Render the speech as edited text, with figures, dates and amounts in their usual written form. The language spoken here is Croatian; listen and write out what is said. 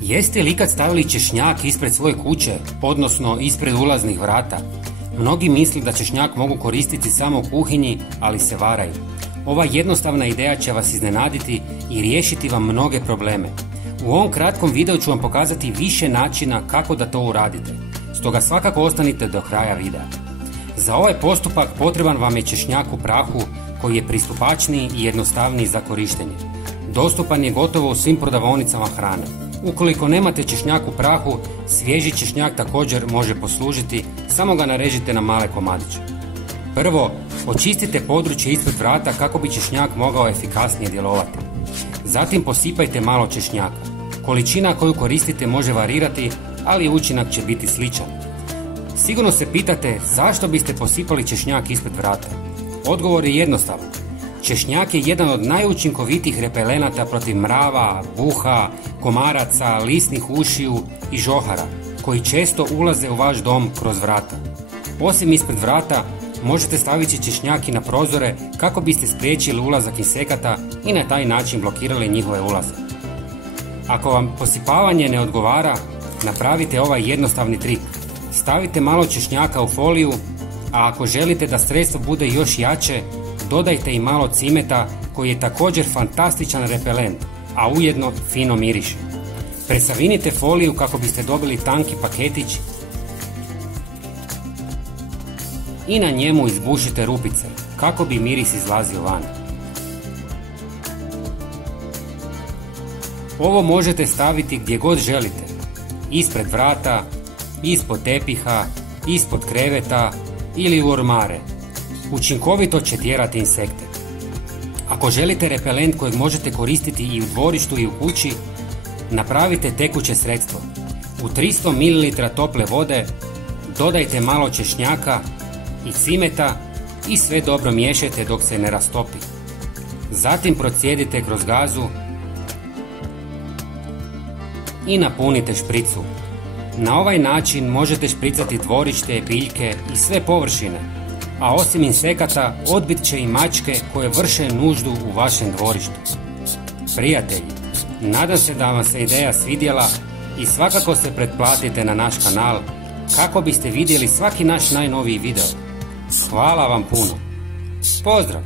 Jeste li ikad stavili češnjak ispred svoje kuće, odnosno ispred ulaznih vrata? Mnogi misle da češnjak mogu koristiti samo u kuhinji, ali se varaju. Ova jednostavna ideja će vas iznenaditi i riješiti vam mnoge probleme. U ovom kratkom videu ću vam pokazati više načina kako da to uradite. Stoga svakako ostanite do kraja videa. Za ovaj postupak potreban vam je češnjak u prahu koji je pristupačniji i jednostavniji za korištenje. Dostupan je gotovo u svim prodavaonicama hrane. Ukoliko nemate češnjak u prahu, svježi češnjak također može poslužiti, samo ga narežite na male komadiće. Prvo, očistite područje ispred vrata kako bi češnjak mogao efikasnije djelovati. Zatim posipajte malo češnjaka. Količina koju koristite može varirati, ali učinak će biti sličan. Sigurno se pitate zašto biste posipali češnjak ispred vrata. Odgovor je jednostavan. Češnjak je jedan od najučinkovitijih repelenata protiv mrava, buha, komaraca, lisnih ušiju i žohara, koji često ulaze u vaš dom kroz vrata. Osim ispred vrata, možete staviti češnjak i na prozore kako biste spriječili ulazak insekata i na taj način blokirali njihove ulaze. Ako vam posipavanje ne odgovara, napravite ovaj jednostavni trik. Stavite malo češnjaka u foliju, a ako želite da sredstvo bude još jače, dodajte i malo cimeta koji je također fantastičan repelent, a ujedno fino miriše. Presavinite foliju kako biste dobili tanki paketić i na njemu izbušite rupice kako bi miris izlazio van. Ovo možete staviti gdje god želite, ispred vrata, ispod tepiha, ispod kreveta ili u ormare. Učinkovito će tjerati insekte. Ako želite repelent kojeg možete koristiti i u dvorištu i u kući, napravite tekuće sredstvo. U 300 ml tople vode dodajte malo češnjaka i cimeta i sve dobro miješajte dok se ne rastopi. Zatim procijedite kroz gazu i napunite špricu. Na ovaj način možete špricati dvorište, biljke i sve površine, a osim insekata odbit će i mačke koje vrše nuždu u vašem dvorištu. Prijatelji, nadam se da vam se ideja svidjela i svakako se pretplatite na naš kanal kako biste vidjeli svaki naš najnoviji video. Hvala vam puno. Pozdrav!